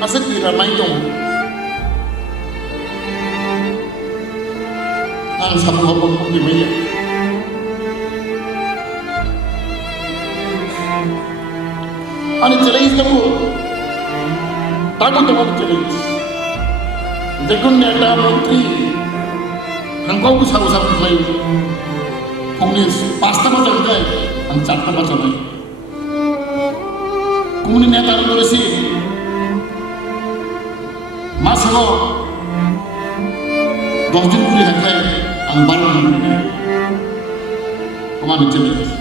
asal kira main dong. Ang sabu hapon di maya. Ani challenge tamu. Tamu challenge. Dekun neta Montri. Hangkau ku sabu play. Kongres pasta macam gay, ang charta macam gay. Kumuni neta Indonesia. Masalo. Dojin kuli hangkay ang baru. Kumar challenge.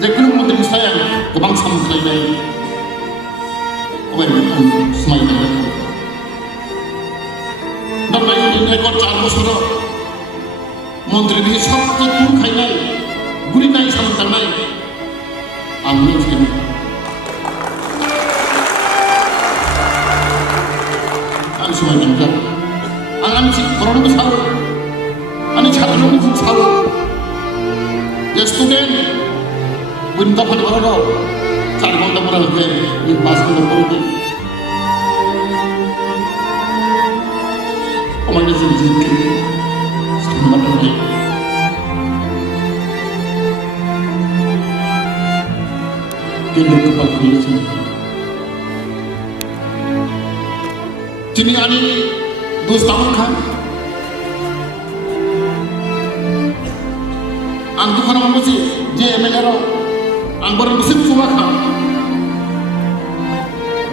Dekun Montri sayang kebang sabu play. Oke, semai dengan. Dan main ini ekor carbo soro. Montri ini sabtu tur khainai, guri nai samantang nai. Amin sekali. Ang semai dengan. Ang si korang itu sawo. Ani chhatro itu sawo. Ya student, winda pada orang. Cari kontak orang ke, ini pas kontak orang ke. Omanya sendiri, sama orang. Kita kepala polisi. Kini ani dos tahun kan, antu kan orang masih JMLR. Ang barang besar semua kan,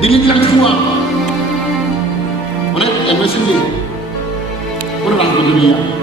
dilihat semua, oleh MSC, orang dunia.